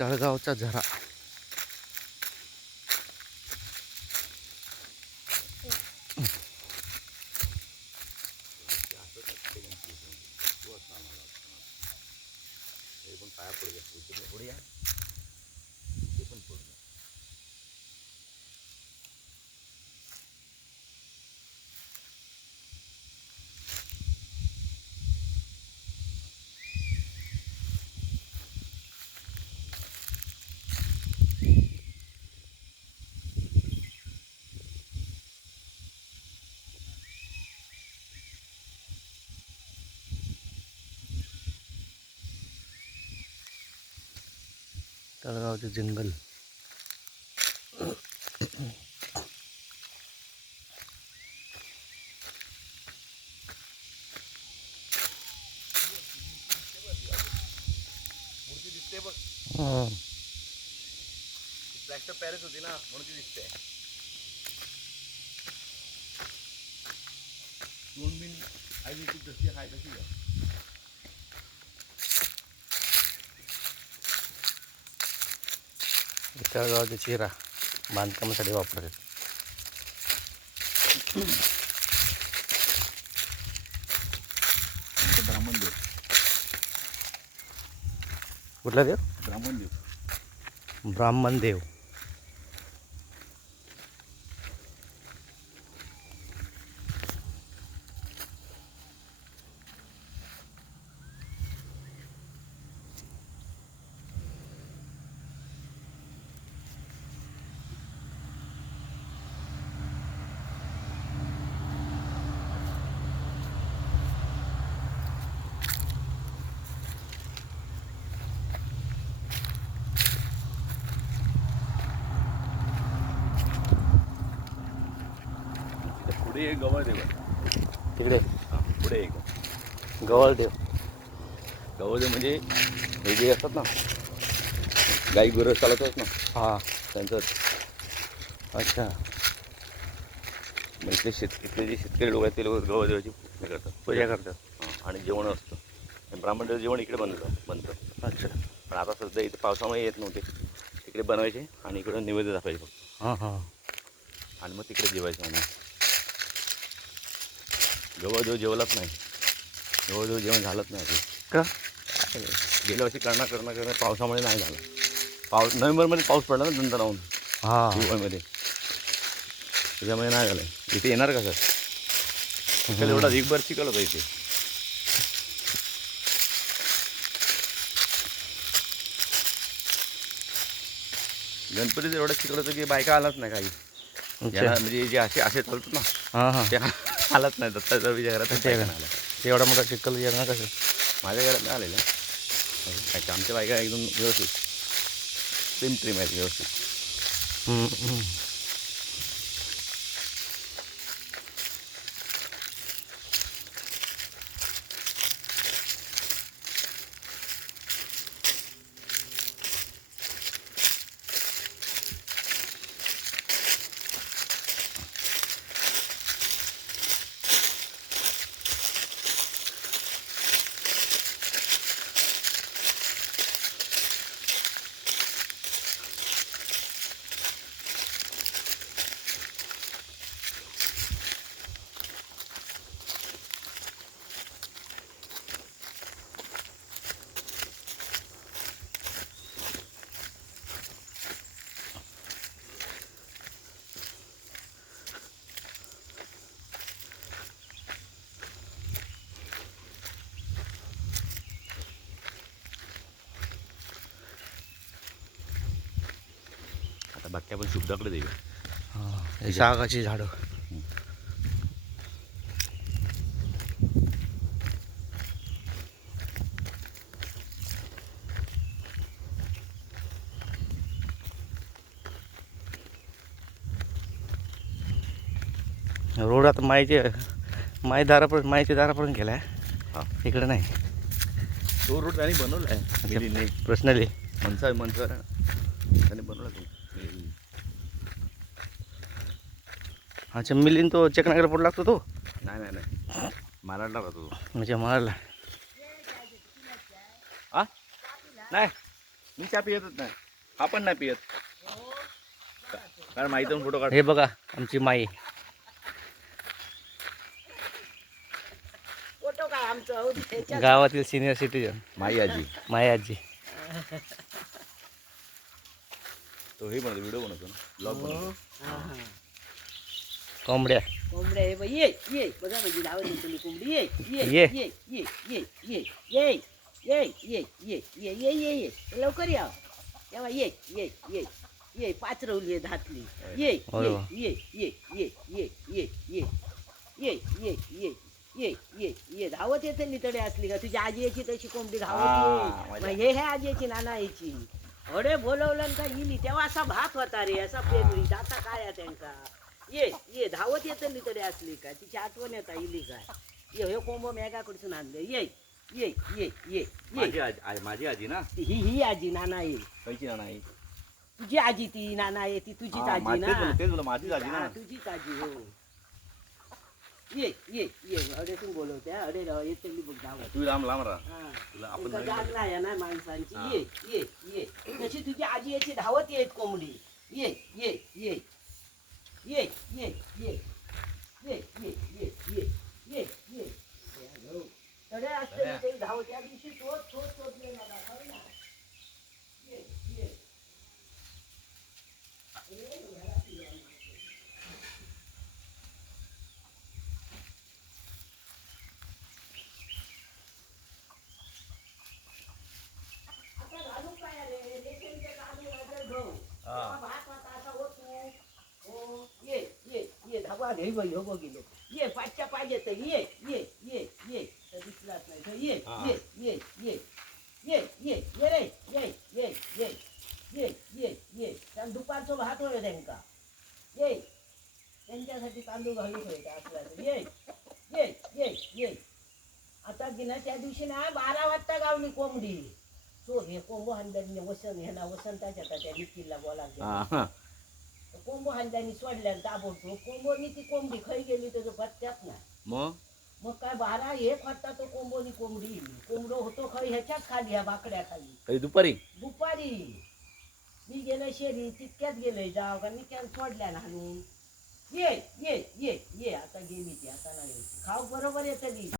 तळगावचा झरा. तळगावचे जंगल. Plaster Paris होती ना म्हणून ती दिसते. दोन बिन आई ती जशी आहे तशी आहे. तळगावचे चिरा बांधकामासाठी वापरतात. ब्राह्मणदेव. कुठला देव? ब्राह्मणदेव. ब्राह्मणदेव. पुढे एक गवळदेव आहे. तिकडे हां पुढे एक गवळदेव. गवळदेव म्हणजे हे जे असतात ना गाई गुरं चालवतात ना हां. त्यांचं. अच्छा. मग इथले इथले जे शेतकरी लोक आहेत ते लोक गवळदेवाची हे करतात, पूजा करतात. हां. आणि जेवण असतं. ब्राह्मणदेव जेवण इकडे बनतं. अच्छा. पण आता सध्या इथे पावसामुळे येत नव्हते. तिकडे बनवायचे आणि इकडं नैवेद्य दाखवायचे फक्त. हां हां. आणि मग तिकडे जेवायचं. आम्ही गवळदेव जेवलाच नाही. गवळदेव जेवण झालंच नाही. का? गेल्या वर्षी करणं पावसामुळे नाही झालं. नोव्हेंबरमध्ये पाऊस पडला ना नंतर राहून हां. हिवाळ्यामध्ये, त्याच्यामुळे नाही झालं. इथे येणार का सर? चिखल एवढा रीगभर चिखल होता इथे. गणपतीचं एवढं चिखल होतं की बायका आलाच नाही काही. म्हणजे जे असे चालतात ना हां हां. ते आलाच नाही. दत्ताच्या विजय घरात आला. एवढा मोठा चिखल येणार कसं? माझ्या घरात नाही आलेलं. आमच्या बायका एकदम व्यवस्थित ट्रीम आहेत व्यवस्थित. बाकी आपण शुभदाकडे देऊया. हां. सागाची झाडं. रोड आता माईच्या दारापर्यंत गेला आहे. हां. इकडे नाही. तो रोड त्याने बनवला आहे पर्सनली. मनसर त्याने बनवला तो. अच्छा. मिलिंद तो चेकनागर पुढे लागतो तो. नाही मालाडला राहतो तो. म्हणजे मारला. हां नाही मी चहा पियतच नाही, हा पण नाही पियत. कारण माहिती फोटो काढ. हे बघा आमची माई. फोटो काय आमचं गावातील सिनियर सिटीजन माई आजी. माई आजी. तो हे बनवतो, व्हिडिओ बनवतो ना, ब्लॉग बनवतो. कोंबड्या. कोंबड्या हे बघ, ये ये बघा म्हणजे धावत तुम्ही कोंबडी ये ये ये. ये ये ये ये ये ये ये ये ये ये ये ये लवकर या तेव्हा ये ये ये ये पाचरवली आहे धातली ये अरे ये वा. ये ये ये ये ये ये ये ये ये ये ये ये धावत येते नितडे असली का तुझी आजी याची तशी कोंबडी धावत हा, ये मग हे आजीची नाना याची अरे बोलवलं का इली तेव्हा असा भात होता रे असा पेरली आता काय आहे त्यांका ये ये धावत येते तरी असली काय तिची आठवण येता इली काय ये हे कोंबो मेघाकडसून आणले ये ये ये ये ये माझी आजी ना. ही आजी नाना ये कायची ना नाही. तुझी आजी ती नाना आहे ती तुझीच आजी ना तेच बोला माझीच आजी हा, ना. तुझीच आजी हो ये ये ये अरे तू बोलवते हा, अरे येते मी बघ धावत तू लांब लांब राहा. हा. तुला आपण तुमचा नवीन- जाग नाही आहे ना माणसांची हा. ये ये ये तशी तुझी आजी याची धावत येत कोंबडी ये ये ये ये ये ये ये ये ये ये ये ये तडे असते ते धावत त्या दिवशी शोधले मला खरं ना ये ये ये धावा घे बाई हो गेलो ये पाचच्या पाहिजे तर ये ये ये ये तर दिसलाच नाही तर ये ये ये ये ये ये ये रे ये ये ये ये ये ये त्यानं दुपारचं भात होय त्यांका ये त्यांच्यासाठी तांदूळ घालून ठेवायचा असला तर ये ये ये ये आता गिना त्या दिवशी ना 12 वाजता गावली कोंबडी तो हे कोंबो हांड्याने वसंताच्या त्या निखिलला बोला हा. कोंबो हांड्याने सोडल्या दाबवतो कोंबोनी ती कोंबडी खाई गेली त्याचं पत्त्यात नाही मग काय 12 एक वाजता तो कोंबोनी कोंबडी कोंबडो होतो खाई ह्याच्यात खाली ह्या बाकड्या खाली कधी दुपारी दुपारी मी गेलो शेरी तितक्यात गेलोय जाव का निक्यान सोडल्या ना हाणून ये ये ये ये आता गेली ती आता नाही खाऊ बरोबर येते ती